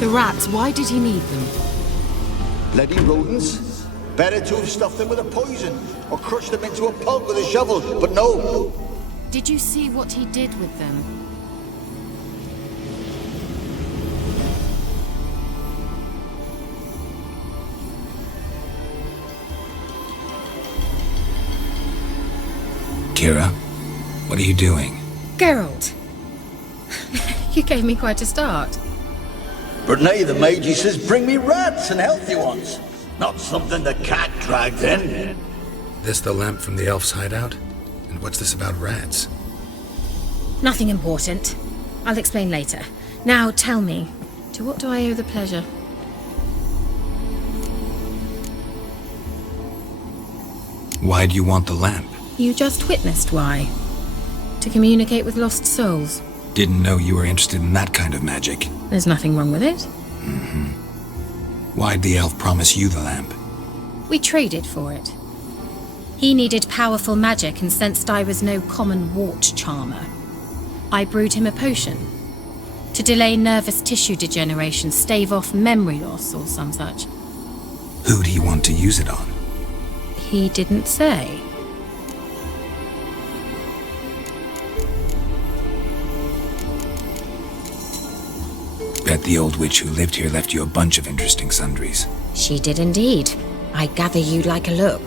The rats, why did he need them? Bloody rodents. Better to have stuffed them with a poison, or crushed them into a pulp with a shovel, but no. Did you see what he did with them? Kira, what are you doing? Geralt! You gave me quite a start. But now the mage says bring me rats and healthy ones. Not something the cat dragged in. This the lamp from the elf's hideout? And what's this about rats? Nothing important. I'll explain later. Now tell me, to what do I owe the pleasure? Why do you want the lamp? You just witnessed why. To communicate with lost souls. Didn't know you were interested in that kind of magic. There's nothing wrong with it. Mm-hmm. Why'd the elf promise you the lamp? We traded for it. He needed powerful magic and sensed I was no common wart charmer. I brewed him a potion. To delay nervous tissue degeneration, stave off memory loss or some such. Who'd he want to use it on? He didn't say. Bet the old witch who lived here left you a bunch of interesting sundries. She did indeed. I gather you'd like a look.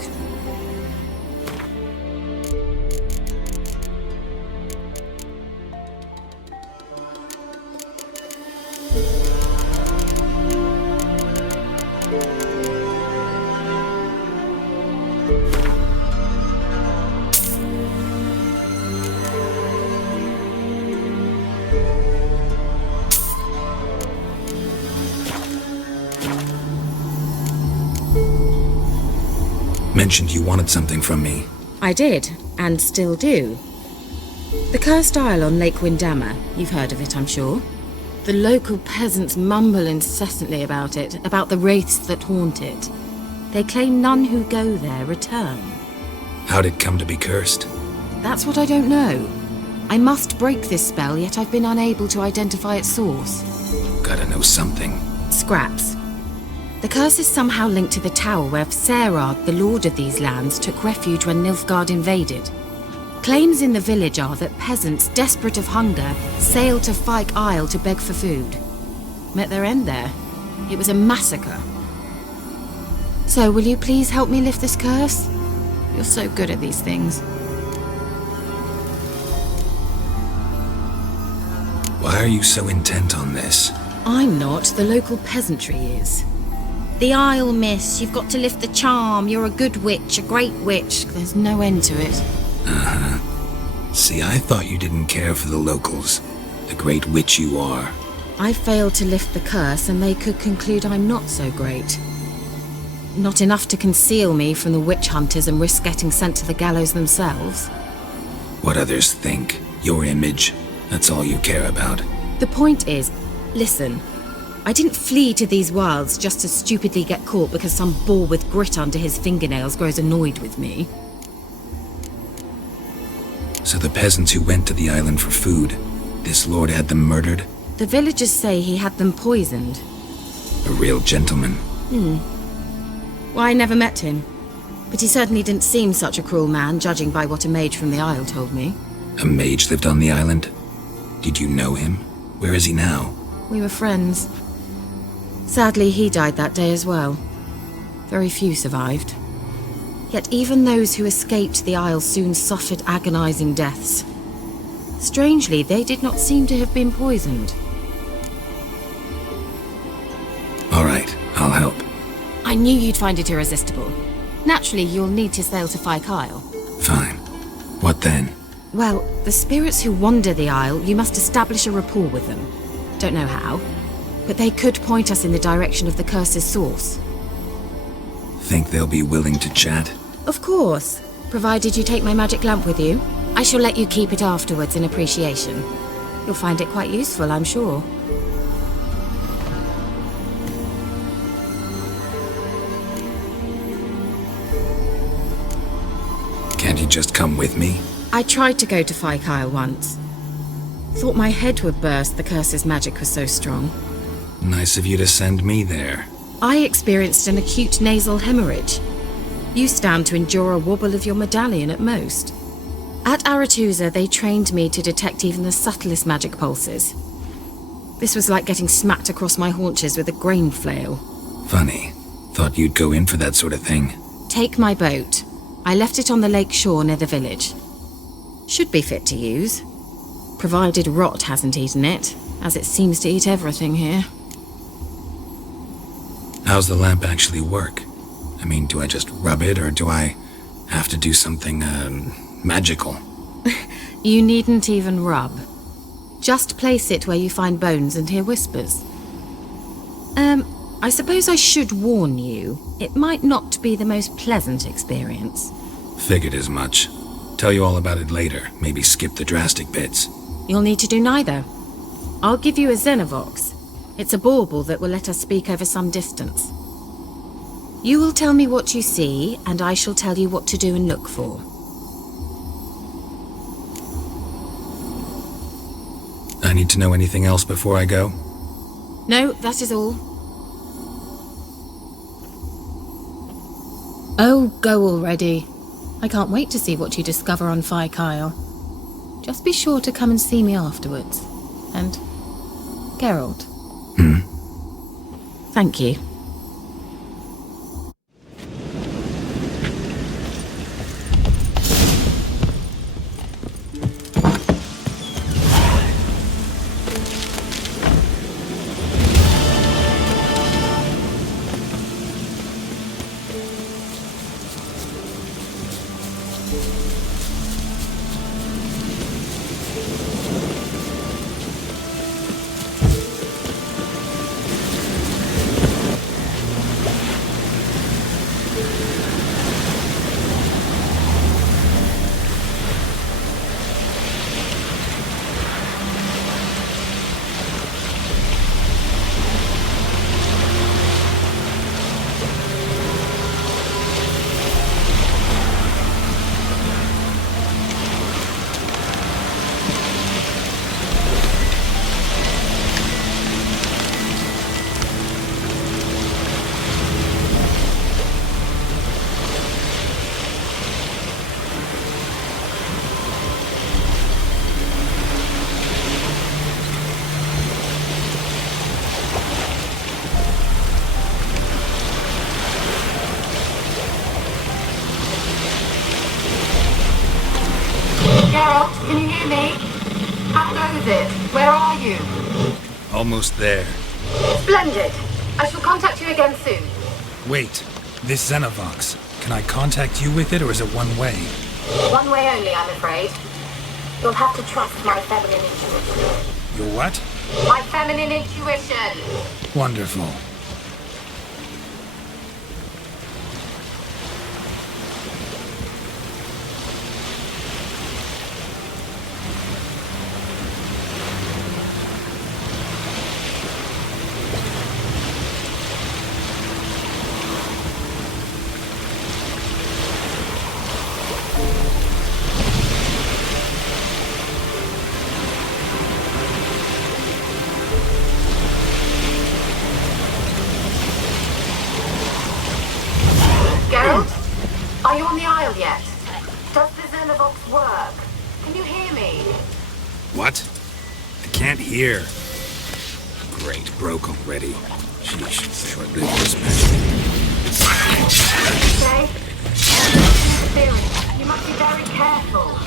Mentioned you wanted something from me. I did, and still do. The Cursed Isle on Lake Windammer. You've heard of it, I'm sure. The local peasants mumble incessantly about it, about the wraiths that haunt it. They claim none who go there return. How'd it come to be cursed? That's what I don't know. I must break this spell, yet I've been unable to identify its source. Gotta know something. Scraps. The curse is somehow linked to the tower where Serard, the lord of these lands, took refuge when Nilfgaard invaded. Claims in the village are that peasants, desperate of hunger, sailed to Fyke Isle to beg for food. Met their end there. It was a massacre. So, will you please help me lift this curse? You're so good at these things. Why are you so intent on this? I'm not. The local peasantry is. The Isle, miss. You've got to lift the charm. You're a good witch, a great witch. There's no end to it. Uh-huh. See, I thought you didn't care for the locals. The great witch you are. I failed to lift the curse, and they could conclude I'm not so great. Not enough to conceal me from the witch hunters and risk getting sent to the gallows themselves. What others think. Your image. That's all you care about. The point is, listen. I didn't flee to these wilds just to stupidly get caught because some boar with grit under his fingernails grows annoyed with me. So the peasants who went to the island for food, this lord had them murdered? The villagers say he had them poisoned. A real gentleman. Well, I never met him. But he certainly didn't seem such a cruel man, judging by what a mage from the Isle told me. A mage lived on the island? Did you know him? Where is he now? We were friends. Sadly, he died that day as well. Very few survived. Yet even those who escaped the Isle soon suffered agonizing deaths. Strangely, they did not seem to have been poisoned. All right, I'll help. I knew you'd find it irresistible. Naturally, you'll need to sail to Fyke Isle. Fine. What then? Well, the spirits who wander the Isle, you must establish a rapport with them. Don't know how, but they could point us in the direction of the curse's source. Think they'll be willing to chat? Of course, provided you take my magic lamp with you. I shall let you keep it afterwards in appreciation. You'll find it quite useful, I'm sure. Can't you just come with me? I tried to go to Fyke Isle once. Thought my head would burst, the curse's magic was so strong. Nice of you to send me there. I experienced an acute nasal hemorrhage. You stand to endure a wobble of your medallion at most. At Aretusa, they trained me to detect even the subtlest magic pulses. This was like getting smacked across my haunches with a grain flail. Funny. Thought you'd go in for that sort of thing. Take my boat. I left it on the lake shore near the village. Should be fit to use. Provided rot hasn't eaten it, as it seems to eat everything here. How's the lamp actually work? I mean, do I just rub it, or do I have to do something, magical? You needn't even rub. Just place it where you find bones and hear whispers. I suppose I should warn you, it might not be the most pleasant experience. Figured as much. Tell you all about it later, maybe skip the drastic bits. You'll need to do neither. I'll give you a Xenovox. It's a bauble that will let us speak over some distance. You will tell me what you see, and I shall tell you what to do and look for. I need to know anything else before I go? No, that is all. Oh, go already. I can't wait to see what you discover on Phi Kyle. Just be sure to come and see me afterwards. And Geralt. Thank you. Geralt, can you hear me? How goes it? Where are you? Almost there. Splendid. I shall contact you again soon. Wait, this Xenovox, can I contact you with it, or is it one way? One way only, I'm afraid. You'll have to trust my feminine intuition. Your what? My feminine intuition! Wonderful. Geralt? Are you on the Isle yet? Does the Xenovox work? Can you hear me? What? I can't hear. Great, broke already. Sheesh, short-lived this magic. Okay? Spirit, you must be very careful.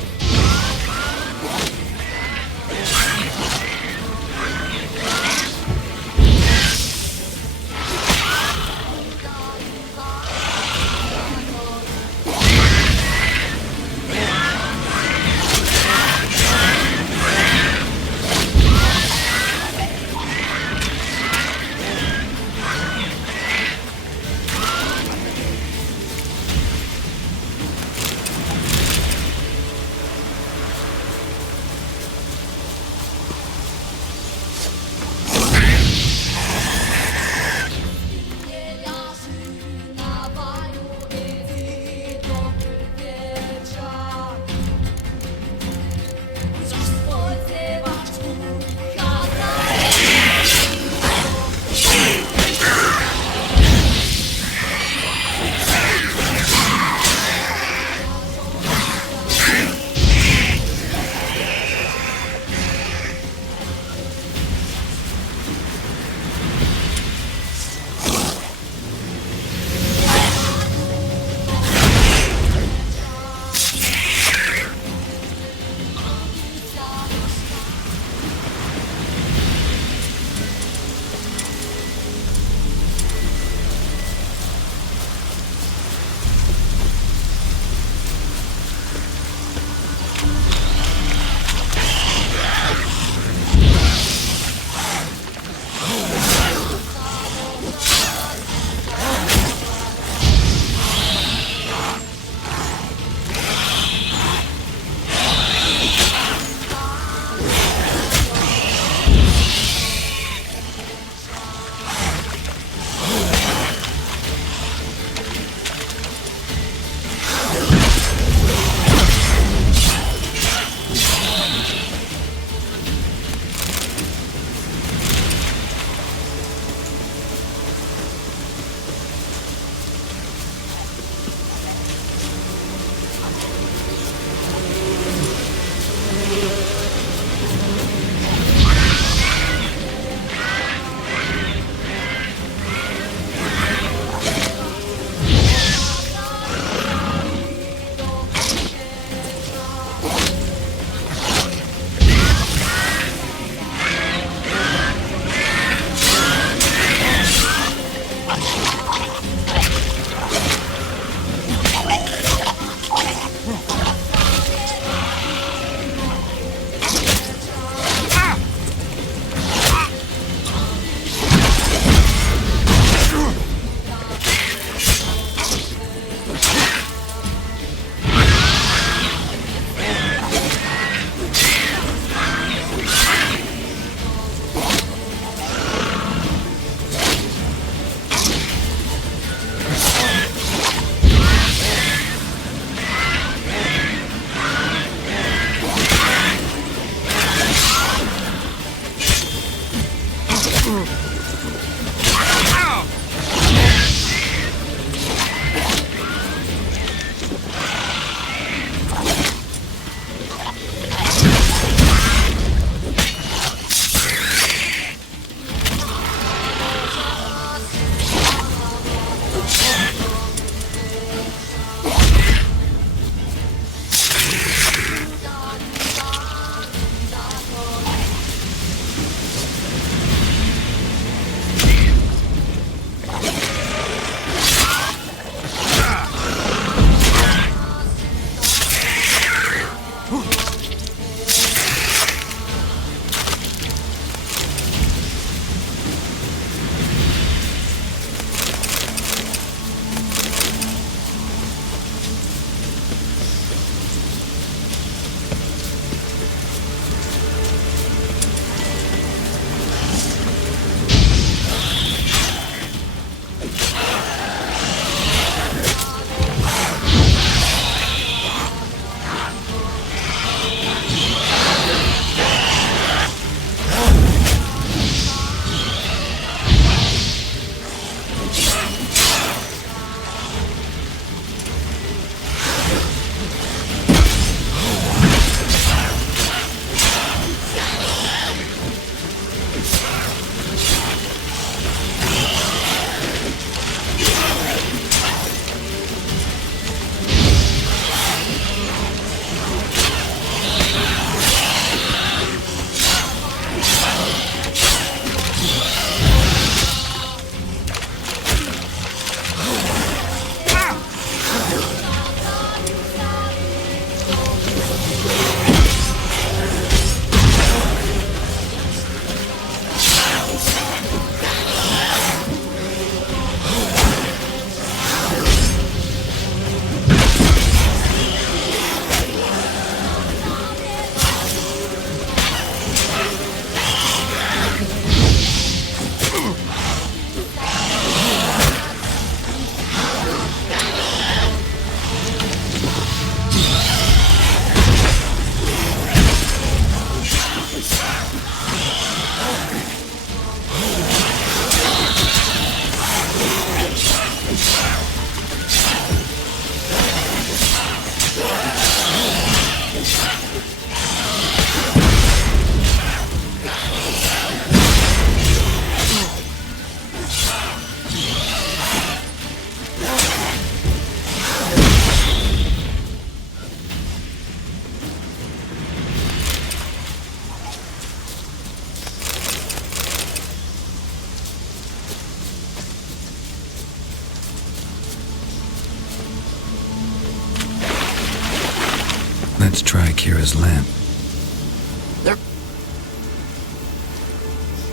Let's try Kira's lamp.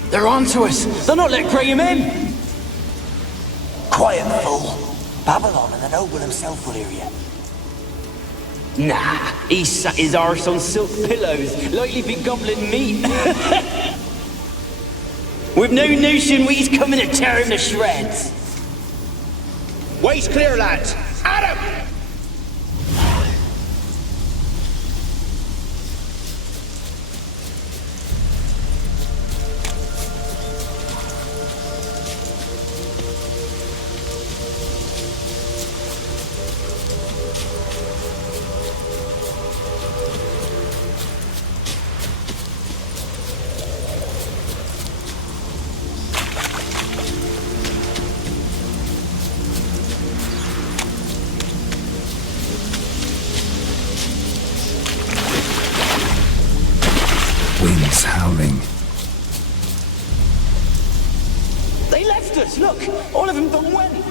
They're onto us! They'll not let Graham in! Quiet, fool. Babylon and the noble himself will hear you. Nah, he sat his arse on silk pillows, like he'd be gobbling meat. With no notion we's coming to tear him to shreds. Way's clear, lads! At him! Winds howling. They left us, look! All of them done went!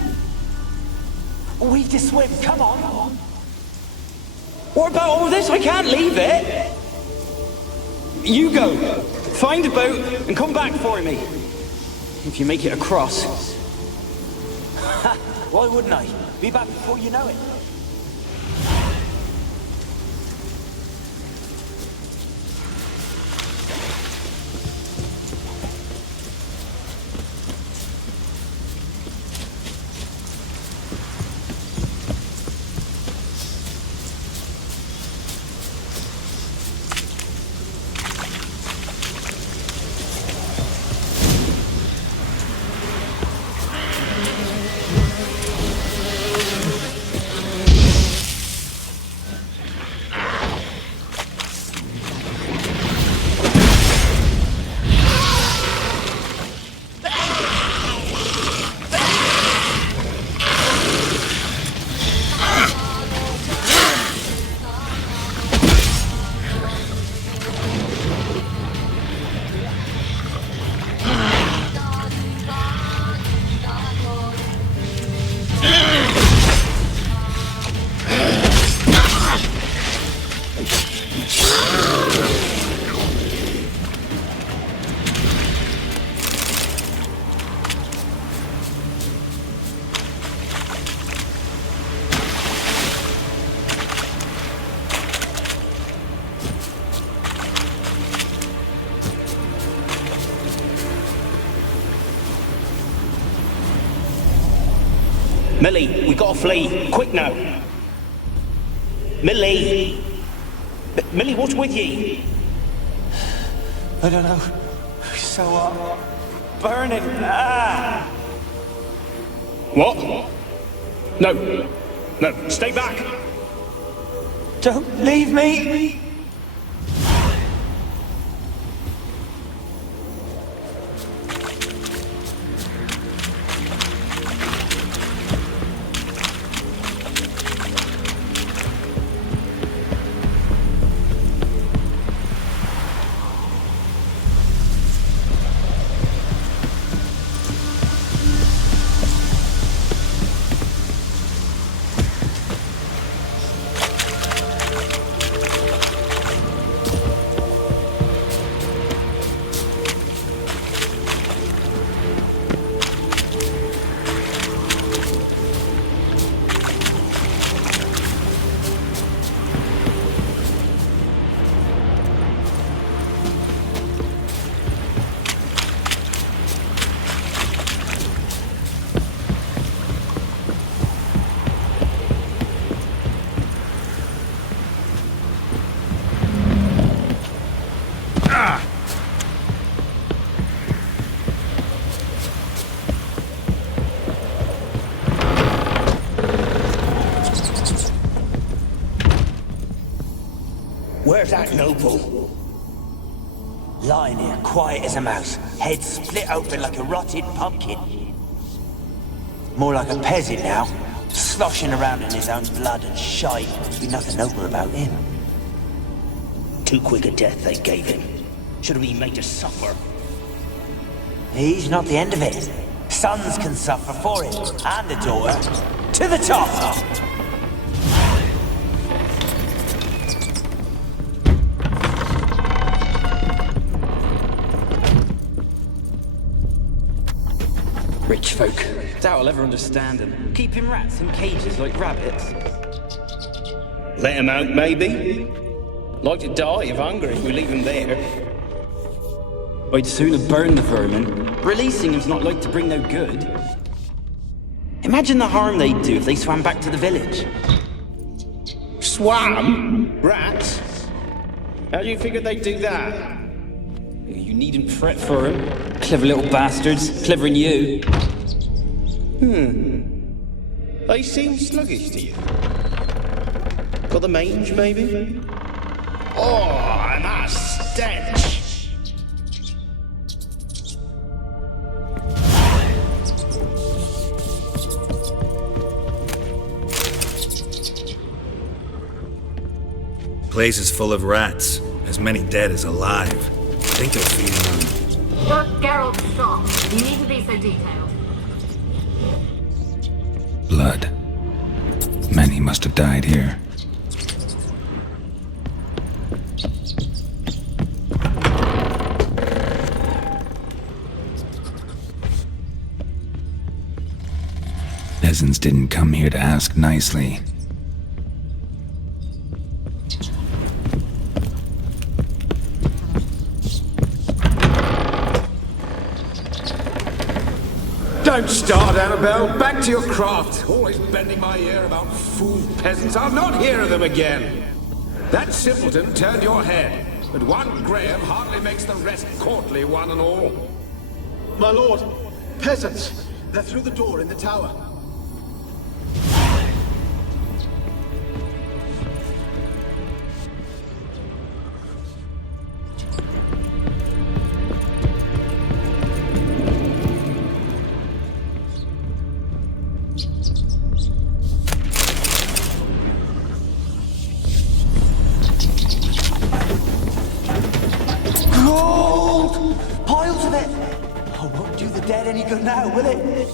We've to swim, come on. What about all this? I can't leave it! You go! Find a boat and come back for me. If you make it across. Why wouldn't I? Be back before you know it. Millie, we gotta flee. Quick now. Millie! Millie, what's with ye? I don't know. So burning. Ah! What? No. No, stay back. Don't leave me. Where's that noble? Lying here, quiet as a mouse, head split open like a rotted pumpkin. More like a peasant now, sloshing around in his own blood and shite. Be nothing noble about him. Too quick a death they gave him. Should have been made to suffer. He's not the end of it. Sons can suffer for it, and a daughter. To the top! Rich folk. Doubt I'll ever understand them. Keeping rats in cages like rabbits. Let them out, maybe? Like to die of hunger if we leave them there. I'd sooner burn the vermin. Releasing them's not like to bring no good. Imagine the harm they'd do if they swam back to the village. Swam? Rats? How do you figure they'd do that? You needn't fret for them. Clever little bastards. Clever than you. They seem sluggish to you. Got the mange, maybe? Oh, and that stench! Place is full of rats. As many dead as alive. I think they're feeding on... Look, Geralt, stop. You needn't be so detailed. blood. Many must have died here. Peasants didn't come here to ask nicely. Don't start, Annabelle. Back to your craft. Always bending my ear about fool peasants. I'll not hear of them again. That simpleton turned your head, but one Graham hardly makes the rest courtly, one and all. My lord, peasants. They're through the door in the tower. Gold! Piles of it! Oh, won't do the dead any good now, will it?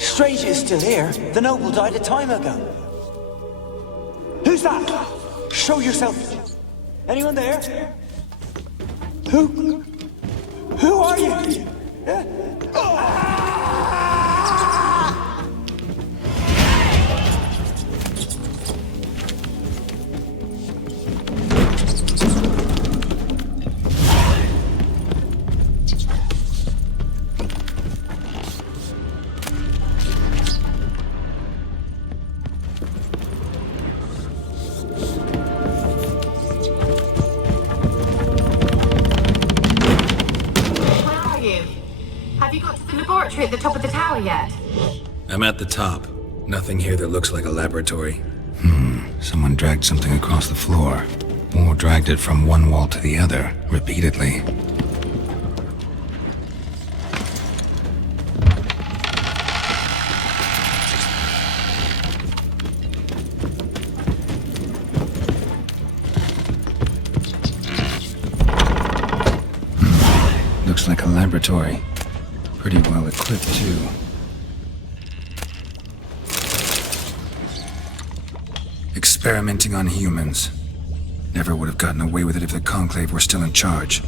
Strange it's still here. The noble died a time ago. Who's that? Show yourself. Anyone there? Who are you? laboratory at the top of the tower yet? I'm at the top. Nothing here that looks like a laboratory. Someone dragged something across the floor. Or dragged it from one wall to the other, repeatedly. Looks like a laboratory. Pretty well equipped, too. Experimenting on humans. Never would have gotten away with it if the Conclave were still in charge.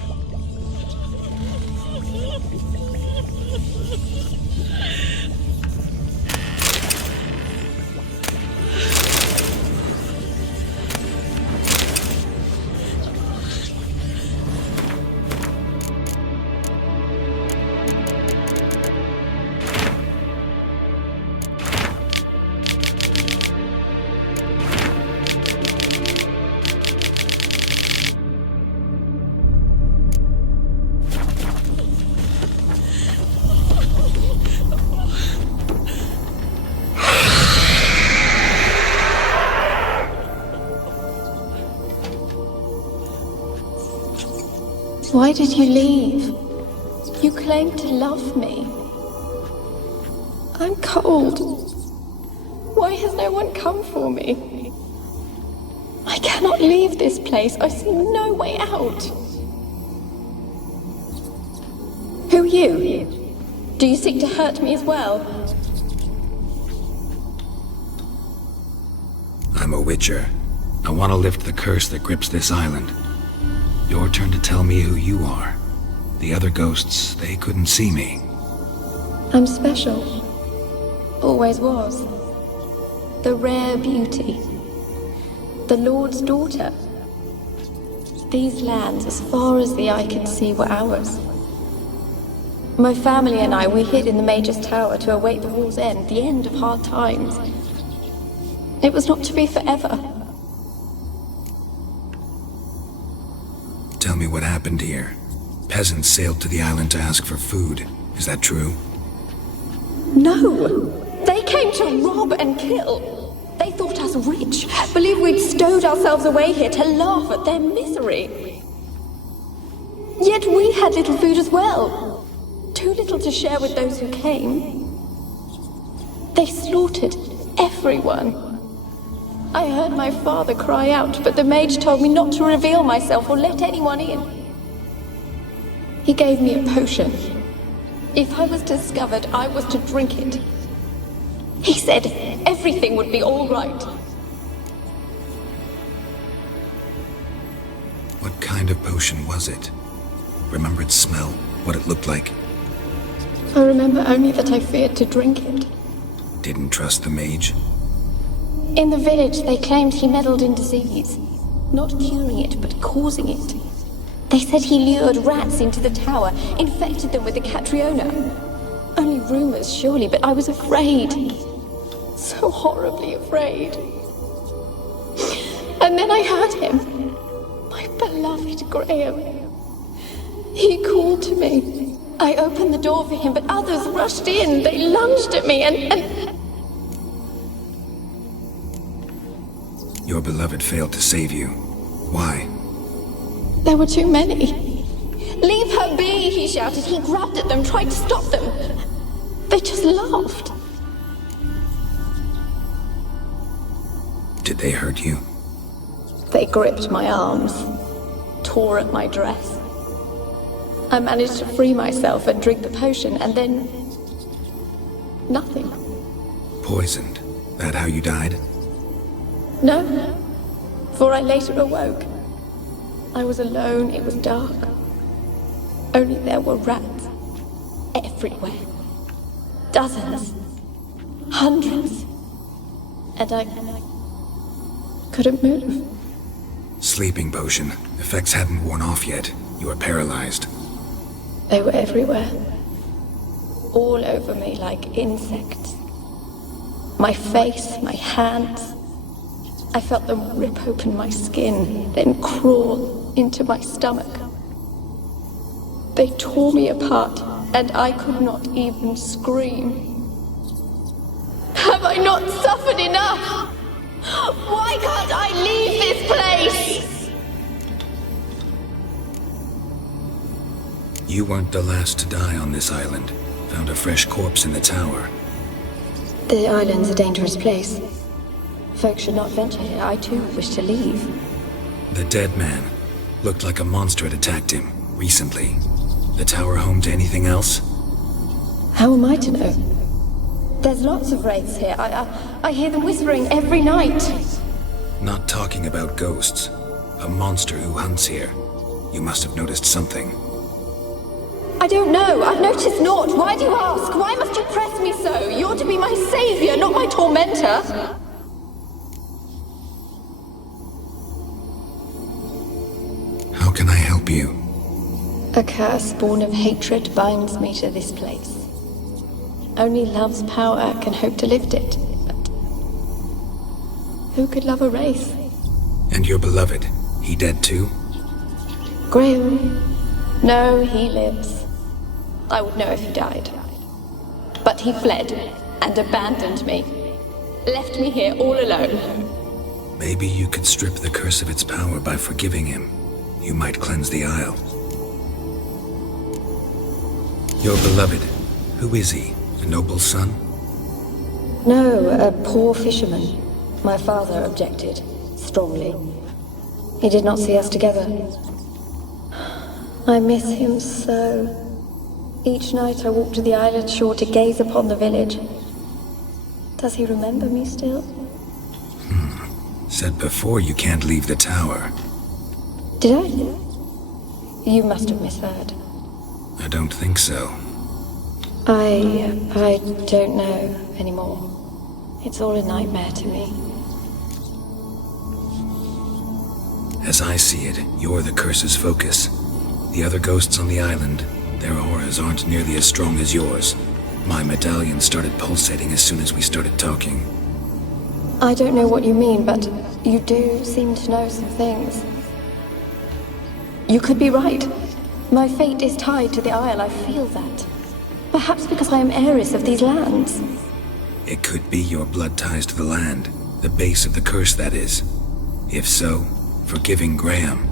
Why did you leave? You claimed to love me. I'm cold. Why has no one come for me? I cannot leave this place. I see no way out. Who are you? Do you seek to hurt me as well? I'm a Witcher. I want to lift the curse that grips this island. Your turn to tell me who you are. The other ghosts, they couldn't see me. I'm special. Always was. The rare beauty. The Lord's daughter. These lands, as far as the eye can see, were ours. My family and I, we hid in the Mage's Tower to await the war's end, the end of hard times. It was not to be forever. Tell me what happened here. Peasants sailed to the island to ask for food. Is that true? No! They came to rob and kill. They thought us rich, believed we'd stowed ourselves away here to laugh at their misery. Yet we had little food as well. Too little to share with those who came. They slaughtered everyone. I heard my father cry out, but the mage told me not to reveal myself or let anyone in. He gave me a potion. If I was discovered, I was to drink it. He said everything would be all right. What kind of potion was it? Remember its smell? What it looked like? I remember only that I feared to drink it. Didn't trust the mage? In the village, they claimed he meddled in disease. Not curing it, but causing it. They said he lured rats into the tower, infected them with the Catriona. Only rumors, surely, but I was afraid. So horribly afraid. And then I heard him. My beloved Graham. He called to me. I opened the door for him, but others rushed in. They lunged at me and... Your beloved failed to save you. Why? There were too many. Leave her be, he shouted. He grabbed at them, tried to stop them. They just laughed. Did they hurt you? They gripped my arms, tore at my dress. I managed to free myself and drink the potion, and then... nothing. Poisoned? That how you died? No, for I later awoke. I was alone, it was dark. Only there were rats. Everywhere. Dozens. Hundreds. And I couldn't move. Sleeping potion. Effects hadn't worn off yet. You were paralyzed. They were everywhere. All over me like insects. My face, my hands. I felt them rip open my skin, then crawl into my stomach. They tore me apart, and I could not even scream. Have I not suffered enough? Why can't I leave this place? You weren't the last to die on this island. Found a fresh corpse in the tower. The island's a dangerous place. Folks should not venture here. I too wish to leave. The dead man. Looked like a monster had attacked him, recently. The tower home to anything else? How am I to know? There's lots of wraiths here. I hear them whispering every night. Not talking about ghosts. A monster who hunts here. You must have noticed something. I don't know. I've noticed naught. Why do you ask? Why must you press me so? You're to be my savior, not my tormentor. How can I help you? A curse born of hatred binds me to this place. Only love's power can hope to lift it. But who could love a wraith? And your beloved, he dead too? Graham? No, he lives. I would know if he died. But he fled and abandoned me. Left me here all alone. Maybe you could strip the curse of its power by forgiving him. You might cleanse the Isle. Your beloved, who is he? A noble son? No, a poor fisherman. My father objected, strongly. He did not see us together. I miss him so. Each night I walk to the island shore to gaze upon the village. Does he remember me still? Said before you can't leave the tower. Did I? You must have misheard. I don't think so. I don't know anymore. It's all a nightmare to me. As I see it, you're the curse's focus. The other ghosts on the island, their auras aren't nearly as strong as yours. My medallion started pulsating as soon as we started talking. I don't know what you mean, but you do seem to know some things. You could be right. My fate is tied to the Isle, I feel that. Perhaps because I am heiress of these lands. It could be your blood ties to the land, the base of the curse, that is. If so, forgiving Graham,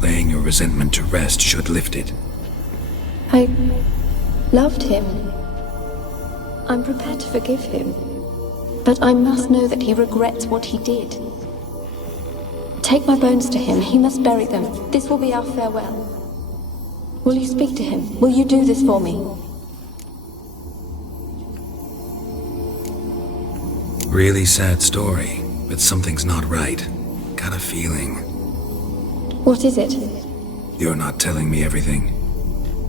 laying your resentment to rest should lift it. I loved him. I'm prepared to forgive him. But I must know that he regrets what he did. Take my bones to him. He must bury them. This will be our farewell. Will you speak to him? Will you do this for me? Really sad story, but something's not right. Got a feeling. What is it? You're not telling me everything.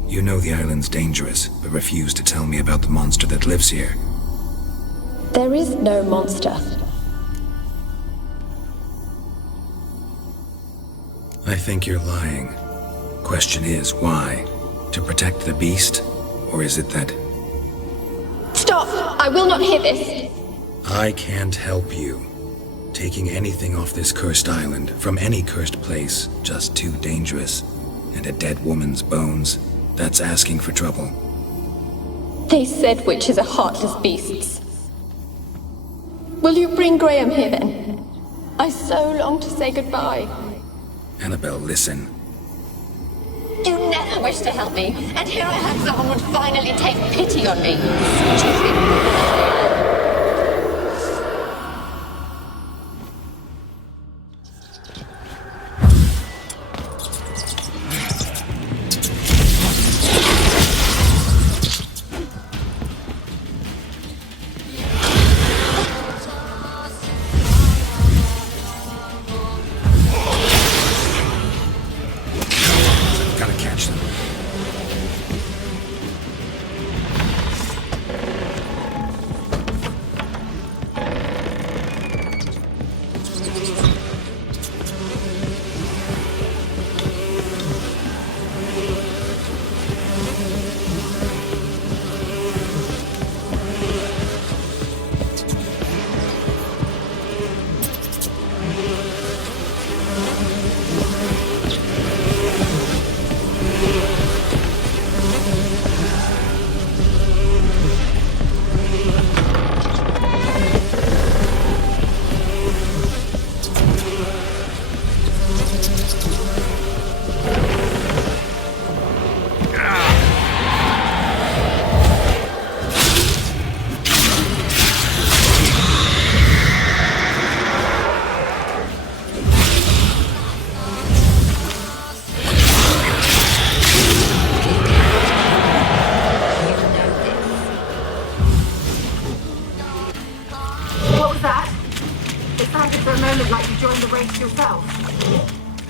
You know the island's dangerous, but refuse to tell me about the monster that lives here. There is no monster. I think you're lying. Question is, why? To protect the beast? Or is it that... Stop! I will not hear this! I can't help you. Taking anything off this cursed island, from any cursed place, just too dangerous. And a dead woman's bones, that's asking for trouble. They said witches are heartless beasts. Will you bring Graham here then? I so long to say goodbye. Annabelle, listen. You never wished to help me, and here I have someone would finally take pity on me.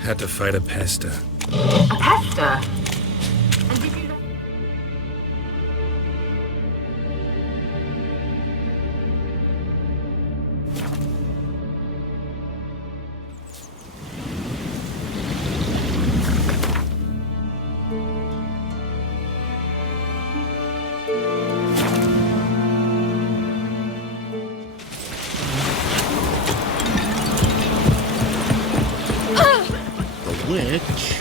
Had to fight a pesta. A pester? And did you... Witch?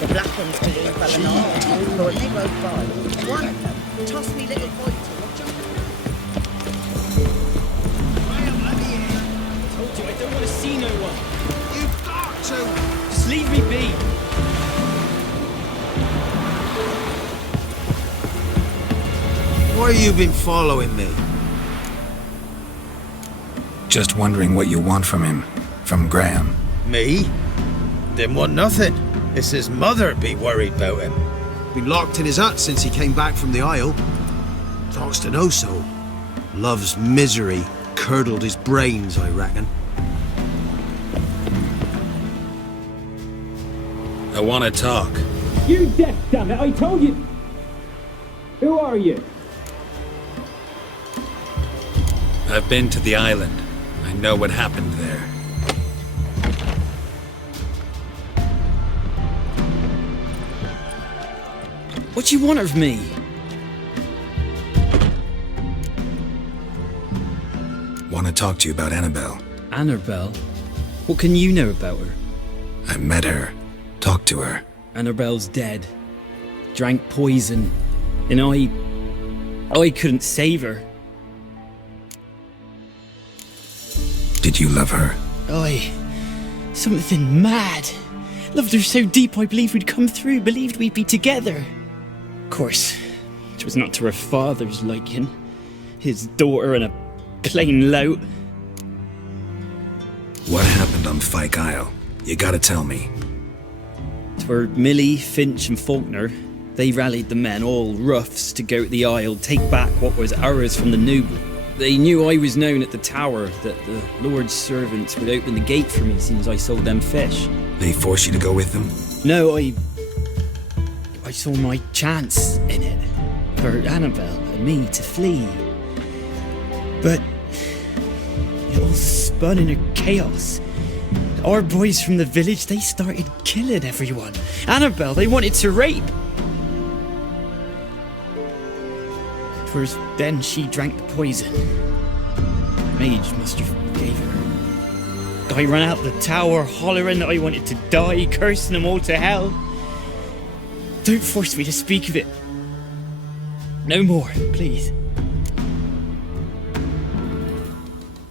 The black one's been in Ballinor. So when they rode by, one of them tossed me little boy to watch out. I told you I don't want to see no one. You've got to! Just leave me be. Why have you been following me? Just wondering what you want from him. From Graham. Me? Didn't want nothing. It's his mother be worried about him. Been locked in his hut since he came back from the Isle. Talks to no soul. Love's misery curdled his brains, I reckon. I want to talk. You deaf, damn it! I told you. Who are you? I've been to the island. I know what happened there. What do you want of me? Want to talk to you about Annabelle. Annabelle? What can you know about her? I met her. Talked to her. Annabelle's dead. Drank poison. And I couldn't save her. Did you love her? Something mad. Loved her so deep I believed we'd come through, believed we'd be together. Of course, it was not to her father's liking. His daughter and a plain lout. What happened on Fyke Isle? You gotta tell me. 'Twere Millie, Finch and Faulkner. They rallied the men, all roughs, to go to the Isle, take back what was ours from the noble. They knew I was known at the tower, that the Lord's servants would open the gate for me since I sold them fish. They forced you to go with them? No, I saw my chance in it, for Annabelle and me to flee. But it all spun in a chaos. Our boys from the village, they started killing everyone. Annabelle, they wanted to rape. 'Twas then she drank the poison. Mage must have gave her. I ran out the tower hollering that I wanted to die, cursing them all to hell. Don't force me to speak of it. No more, please.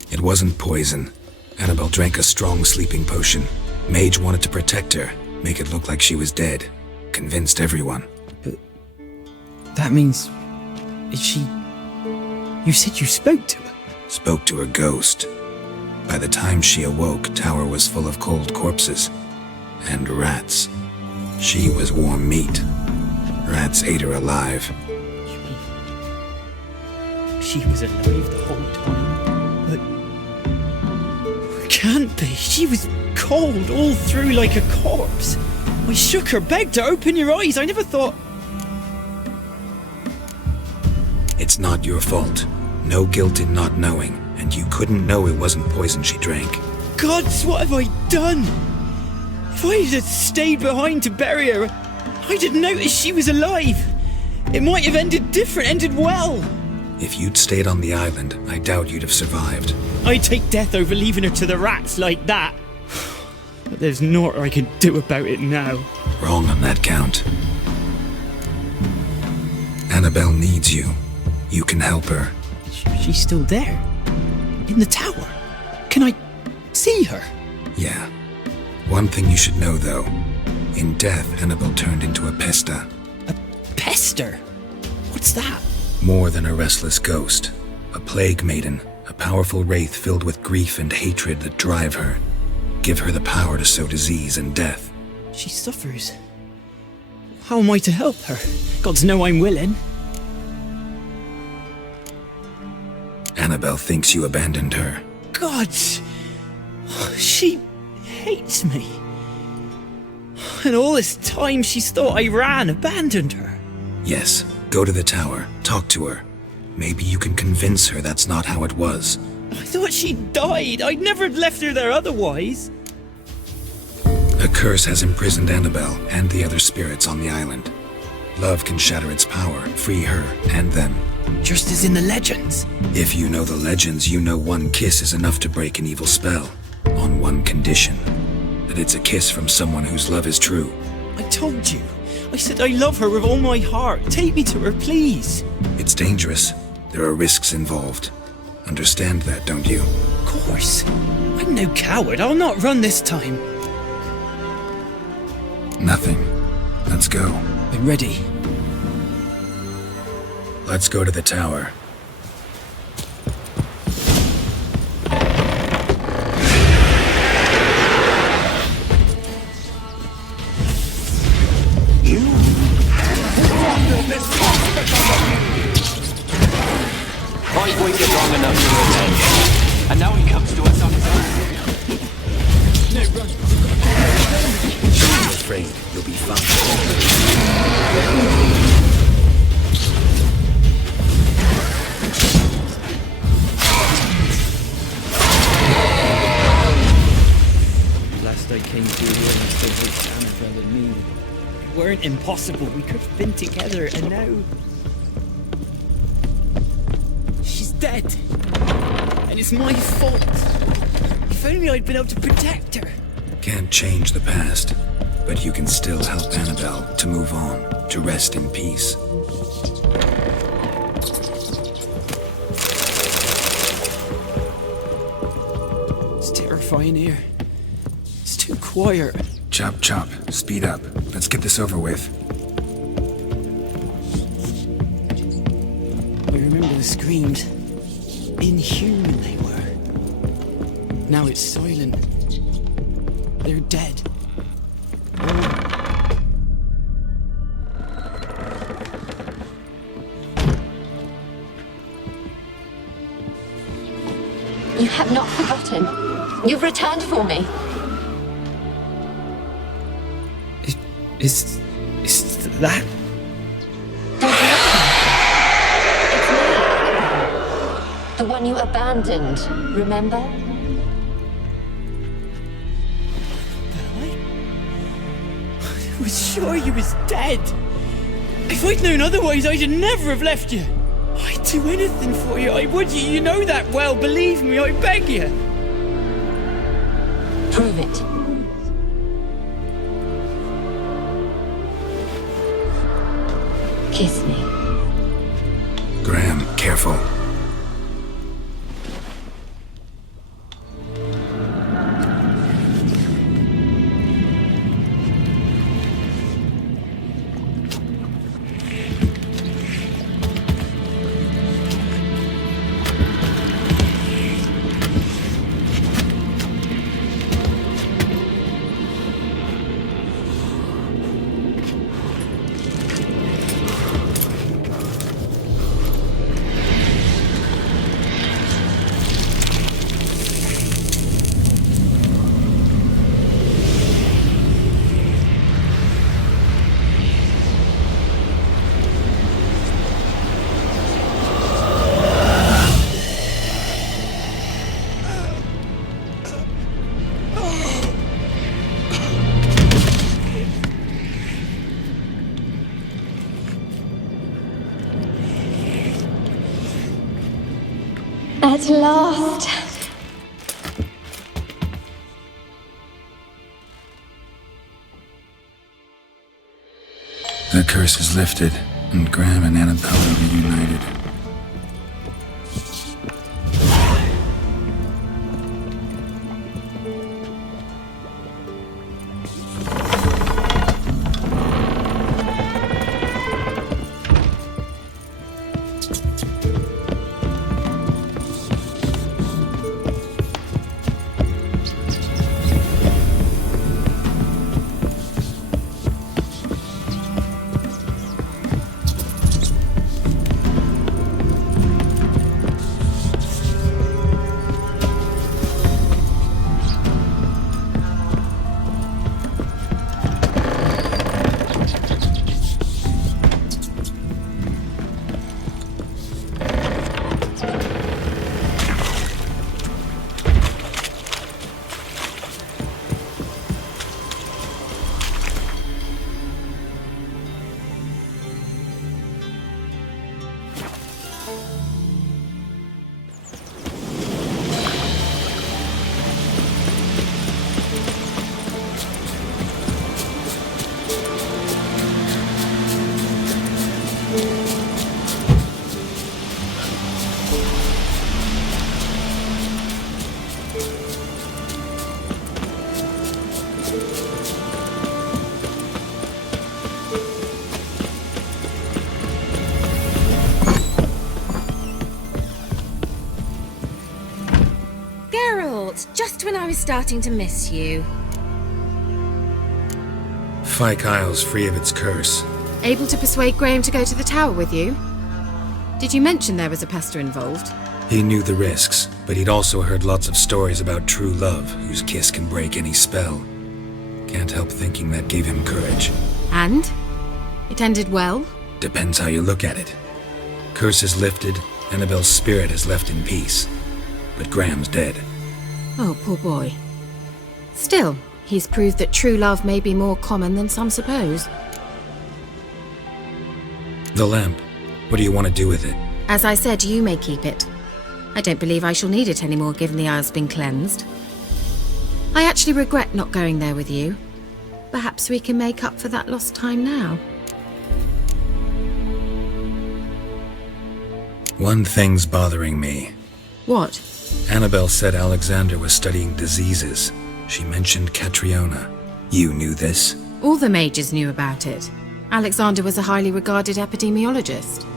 It wasn't poison. Annabelle drank a strong sleeping potion. Mage wanted to protect her, make it look like she was dead. Convinced everyone. But that means... is she... You said you spoke to her? Spoke to her ghost. By the time she awoke, Tower was full of cold corpses. And rats. She was warm meat. Rats ate her alive. You mean... she was alive the whole time? But... can't be. She was cold all through like a corpse. I shook her, begged her, open your eyes. I never thought... It's not your fault. No guilt in not knowing, and you couldn't know it wasn't poison she drank. Gods, what have I done? If I had stayed behind to bury her, I didn't notice she was alive. It might have ended different, ended well. If you'd stayed on the island, I doubt you'd have survived. I'd take death over leaving her to the rats like that. But there's naught I can do about it now. Wrong on that count. Annabelle needs you. You can help her. She's still there. In the tower. Can I see her? Yeah. One thing you should know, though. In death, Annabelle turned into a pesta. A pester? What's that? More than a restless ghost. A plague maiden. A powerful wraith filled with grief and hatred that drive her. Give her the power to sow disease and death. She suffers. How am I to help her? Gods know I'm willing. Annabelle thinks you abandoned her. Gods! She hates me. And all this time she's thought I abandoned her. Yes, go to the tower, talk to her. Maybe you can convince her that's not how it was. I thought she died. I'd never have left her there otherwise. A curse has imprisoned Annabelle and the other spirits on the island. Love can shatter its power, free her and them. Just as in the legends. If you know the legends, you know one kiss is enough to break an evil spell. On one condition. That it's a kiss from someone whose love is true. I told you. I said I love her with all my heart. Take me to her, please. It's dangerous. There are risks involved. Understand that, don't you? Of course. I'm no coward. I'll not run this time. Nothing. Let's go. I'm ready. Let's go to the tower. I've waited long enough to revenge, and now he comes to us on his own. No, run. Don't be afraid. You'll be fine. Last I came to you and so was Annabelle and me. We weren't impossible. We could have been together, and now she's dead. And it's my fault. If only I'd been able to protect her. Can't change the past, but you can still help Annabelle to move on, to rest in peace. It's terrifying here. It's too quiet. Chop, chop. Speed up. Let's get this over with. I remember the screams. Inhuman they were. Now it's silent. They're dead. You have not forgotten. You've returned for me. Is that? The one you abandoned, remember? I was sure you was dead. If I'd known otherwise, I'd never have left you. I'd do anything for you. I would. You know that well. Believe me, I beg you. Prove it. Kiss me. Graham, careful. At last. The curse is lifted, and Graham and Annabelle are reunited. Geralt, just when I was starting to miss you. Fyke Isle's free of its curse. Able to persuade Graham to go to the tower with you? Did you mention there was a pester involved? He knew the risks, but he'd also heard lots of stories about true love, whose kiss can break any spell. Can't help thinking that gave him courage. And? It ended well? Depends how you look at it. Curse is lifted, Annabelle's spirit is left in peace. But Graham's dead. Oh, poor boy. Still, he's proved that true love may be more common than some suppose. The lamp. What do you want to do with it? As I said, you may keep it. I don't believe I shall need it anymore, given the Isle's been cleansed. I actually regret not going there with you. Perhaps we can make up for that lost time now. One thing's bothering me. What? Annabelle said Alexander was studying diseases. She mentioned Catriona. You knew this? All the mages knew about it. Alexander was a highly regarded epidemiologist.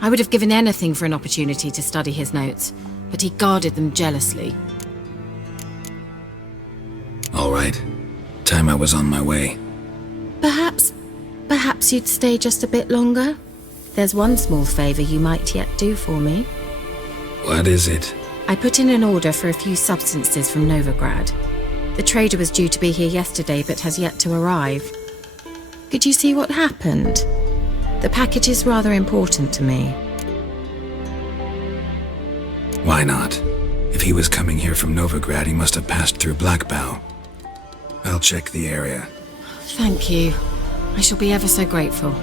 I would have given anything for an opportunity to study his notes, but he guarded them jealously. All right. Time I was on my way. Perhaps you'd stay just a bit longer? There's one small favor you might yet do for me. What is it? I put in an order for a few substances from Novigrad. The trader was due to be here yesterday, but has yet to arrive. Could you see what happened? The package is rather important to me. Why not? If he was coming here from Novigrad, he must have passed through Blackbough. I'll check the area. Thank you. I shall be ever so grateful.